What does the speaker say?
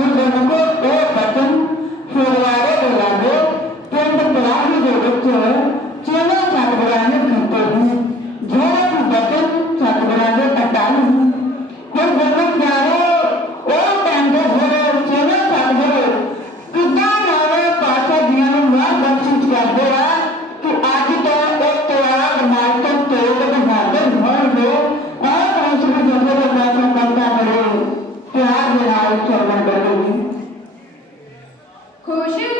Tiếp theo một bước, đó Rugiu